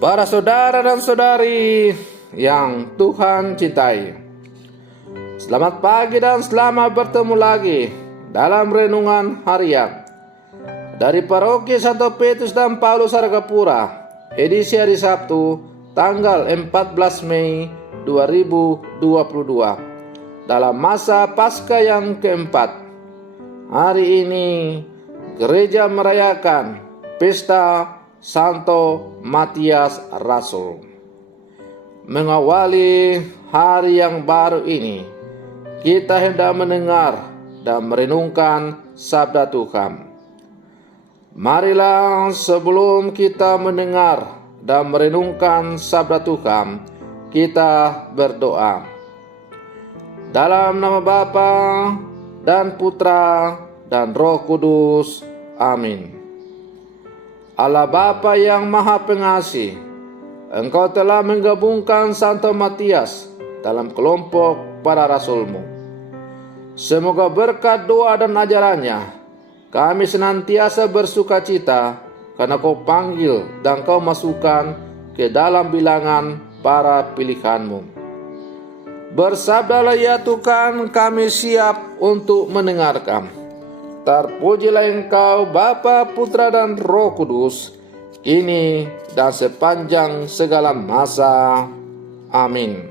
Para saudara dan saudari yang Tuhan cintai, selamat pagi dan selamat bertemu lagi dalam renungan harian dari Paroki Santo Petrus dan Paulus Argapura, edisi hari Sabtu tanggal 14 Mei 2022 dalam masa Paskah yang keempat. Hari ini gereja merayakan pesta Santo Matias Rasul. Mengawali hari yang baru ini, kita hendak mendengar dan merenungkan sabda Tuhan. Marilah sebelum kita mendengar dan merenungkan sabda Tuhan, kita berdoa. Dalam nama Bapa dan Putra dan Roh Kudus. Amin. Allah Bapa yang Maha Pengasih, Engkau telah menggabungkan Santo Matias dalam kelompok para rasul-Mu. Semoga berkat doa dan ajarannya, kami senantiasa bersukacita karena Kau panggil dan Kau masukkan ke dalam bilangan para pilihan-Mu. Bersabdalah ya Tuhan, kami siap untuk mendengarkan. Terpujilah Engkau Bapa, Putra dan Roh Kudus, kini dan sepanjang segala masa. Amin.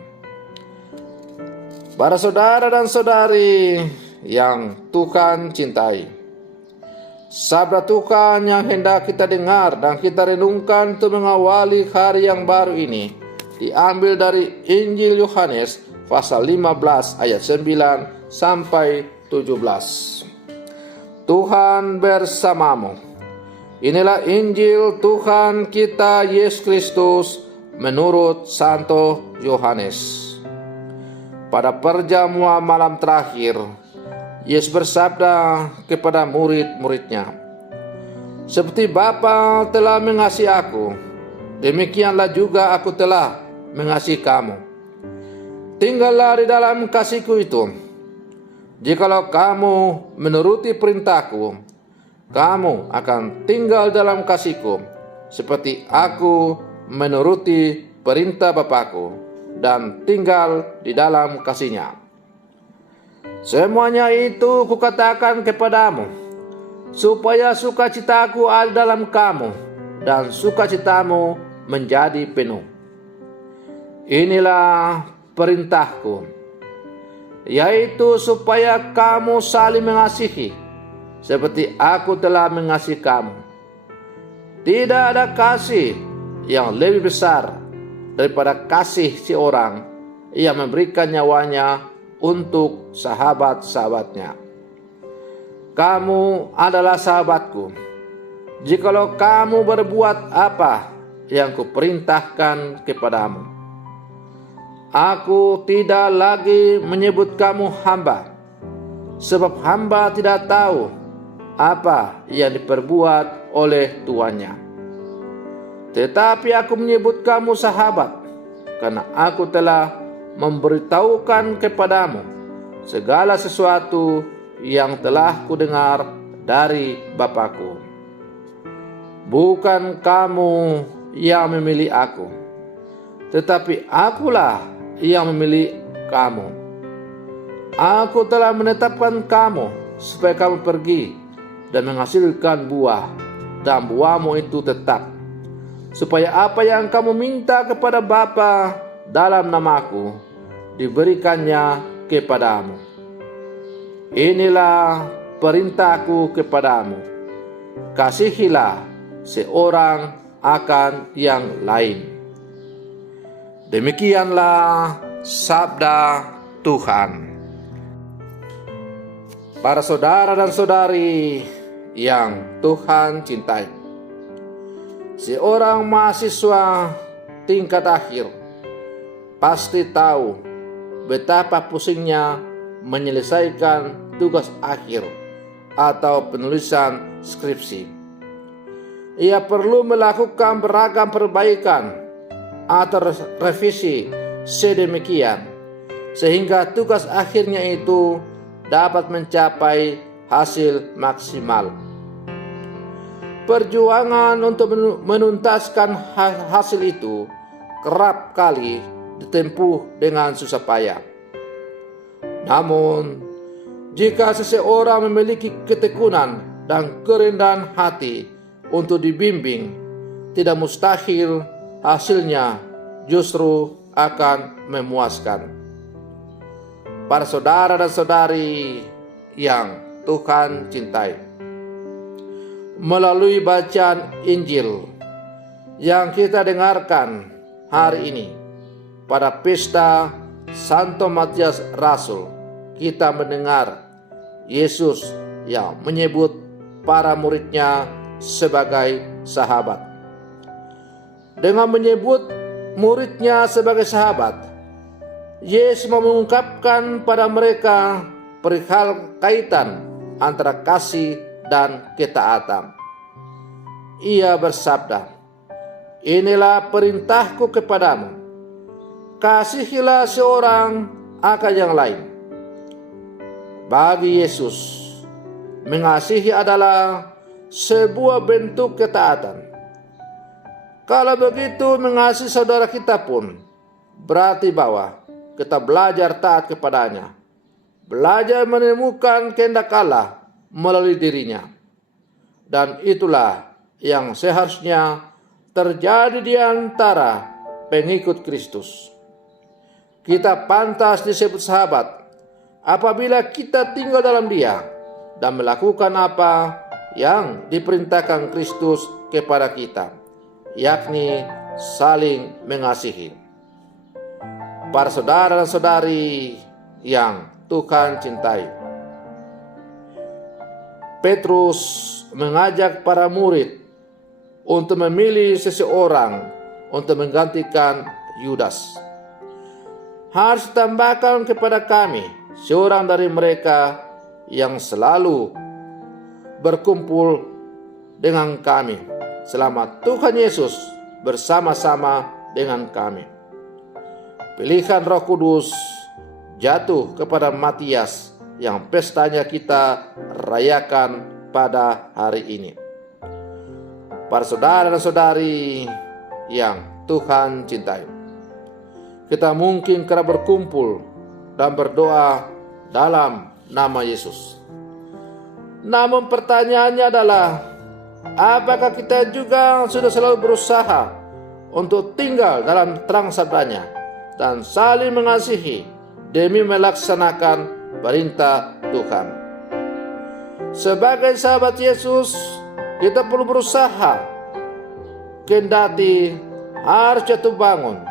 Para saudara dan saudari yang Tuhan cintai, sabda Tuhan yang hendak kita dengar dan kita renungkan untuk mengawali hari yang baru ini diambil dari Injil Yohanes pasal 15 ayat 9 sampai 17. Tuhan bersamamu. Inilah Injil Tuhan kita Yesus Kristus menurut Santo Yohanes. Pada perjamuan malam terakhir, Yesus bersabda kepada murid-muridnya, "Seperti Bapa telah mengasihi aku, demikianlah juga aku telah mengasihi kamu. Tinggallah di dalam kasih-Ku itu. Jikalau kamu menuruti perintah-Ku, kamu akan tinggal dalam kasih-Ku, seperti aku menuruti perintah Bapa-Ku dan tinggal di dalam kasih-Nya. Semuanya itu Kukatakan kepadamu, supaya sukacita-Ku ada dalam kamu, dan sukacitamu menjadi penuh. Inilah perintah-Ku, yaitu supaya kamu saling mengasihi, seperti aku telah mengasihi kamu. Tidak ada kasih yang lebih besar daripada kasih seorang yang memberikan nyawanya untuk sahabat-sahabatnya. Kamu adalah sahabatku, jikalau kamu berbuat apa yang Kuperintahkan kepadamu. Aku tidak lagi menyebut kamu hamba, sebab hamba tidak tahu apa yang diperbuat oleh tuannya. Tetapi aku menyebut kamu sahabat, karena aku telah memberitahukan kepadamu segala sesuatu yang telah Kudengar dari Bapa-Ku. Bukan kamu yang memilih aku, tetapi Akulah yang memilih kamu. Aku telah menetapkan kamu supaya kamu pergi dan menghasilkan buah, dan buahmu itu tetap, supaya apa yang kamu minta kepada Bapa dalam namaku diberikannya kepadamu. Inilah perintah-Ku kepadamu, kasihilah seorang akan yang lain." Demikianlah sabda Tuhan. Para saudara dan saudari yang Tuhan cintai, seorang mahasiswa tingkat akhir pasti tahu betapa pusingnya menyelesaikan tugas akhir atau penulisan skripsi. Ia perlu melakukan beragam perbaikan atau revisi sedemikian sehingga tugas akhirnya itu dapat mencapai hasil maksimal. Perjuangan untuk menuntaskan hasil itu kerap kali ditempuh dengan susah payah. Namun, jika seseorang memiliki ketekunan dan kerendahan hati untuk dibimbing, tidak mustahil hasilnya justru akan memuaskan. Para saudara dan saudari yang Tuhan cintai, melalui bacaan Injil yang kita dengarkan hari ini pada pesta Santo Matius Rasul, kita mendengar Yesus yang menyebut para muridnya sebagai sahabat. Dengan menyebut muridnya sebagai sahabat, Yesus mengungkapkan pada mereka perihal kaitan antara kasih dan ketaatan. Ia bersabda, "Inilah perintahku kepadamu, kasihilah seorang akan yang lain." Bagi Yesus, mengasihi adalah sebuah bentuk ketaatan. Kalau begitu, mengasihi saudara kita pun berarti bahwa kita belajar taat kepadanya, belajar menemukan kehendak Allah melalui dirinya. Dan itulah yang seharusnya terjadi di antara pengikut Kristus. Kita pantas disebut sahabat apabila kita tinggal dalam Dia dan melakukan apa yang diperintahkan Kristus kepada kita, yakni saling mengasihi. Para saudara dan saudari yang Tuhan cintai, Petrus mengajak para murid untuk memilih seseorang untuk menggantikan Yudas. Harus ditambahkan kepada kami seorang dari mereka yang selalu berkumpul dengan kami selama Tuhan Yesus bersama-sama dengan kami. Pilihan Roh Kudus jatuh kepada Matius yang pestanya kita rayakan pada hari ini. Para saudara dan saudari yang Tuhan cintai, kita mungkin kerap berkumpul dan berdoa dalam nama Yesus. Namun pertanyaannya adalah, apakah kita juga sudah selalu berusaha untuk tinggal dalam terang sabdanya dan saling mengasihi demi melaksanakan perintah Tuhan? Sebagai sahabat Yesus, kita perlu berusaha, kendati harus jatuh bangun.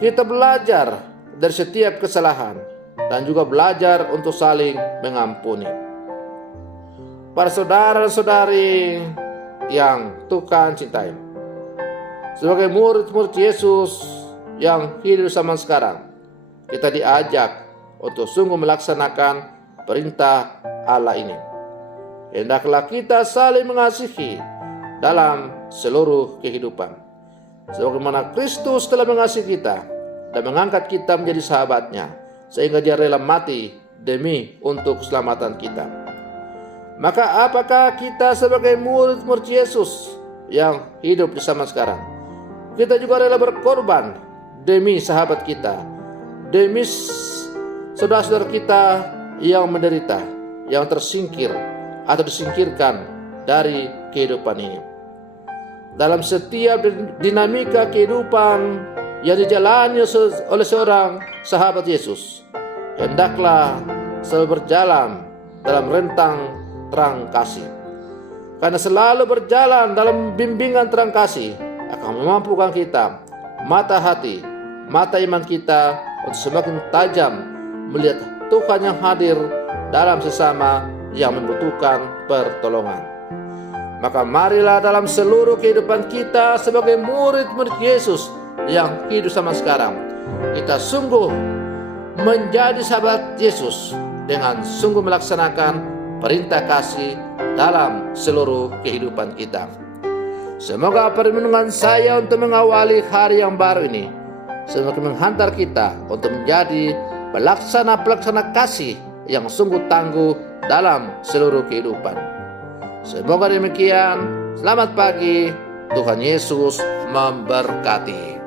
Kita belajar dari setiap kesalahan dan juga belajar untuk saling mengampuni. Para saudara dan saudari yang Tuhan cintai, sebagai murid-murid Yesus yang hidup zaman sekarang, kita diajak untuk sungguh melaksanakan perintah Allah ini. Hendaklah kita saling mengasihi dalam seluruh kehidupan, sebagaimana Kristus telah mengasihi kita dan mengangkat kita menjadi sahabatnya, sehingga Dia rela mati demi untuk keselamatan kita. Maka apakah kita sebagai murid-murid Yesus yang hidup di zaman sekarang, kita juga rela berkorban demi sahabat kita, demi saudara-saudara kita yang menderita, yang tersingkir atau disingkirkan dari kehidupan ini? Dalam setiap dinamika kehidupan yang dijalani oleh seorang sahabat Yesus, hendaklah selalu berjalan dalam rentang terang kasih. Karena selalu berjalan dalam bimbingan terang kasih akan memampukan kita, mata hati, mata iman kita untuk semakin tajam melihat Tuhan yang hadir dalam sesama yang membutuhkan pertolongan. Maka marilah dalam seluruh kehidupan kita sebagai murid-murid Yesus yang hidup sama sekarang, kita sungguh menjadi sahabat Yesus dengan sungguh melaksanakan perintah kasih dalam seluruh kehidupan kita. Semoga permenungan saya untuk mengawali hari yang baru ini semakin menghantar kita untuk menjadi pelaksana kasih yang sungguh tangguh dalam seluruh kehidupan. Semoga demikian. Selamat pagi, Tuhan Yesus memberkati.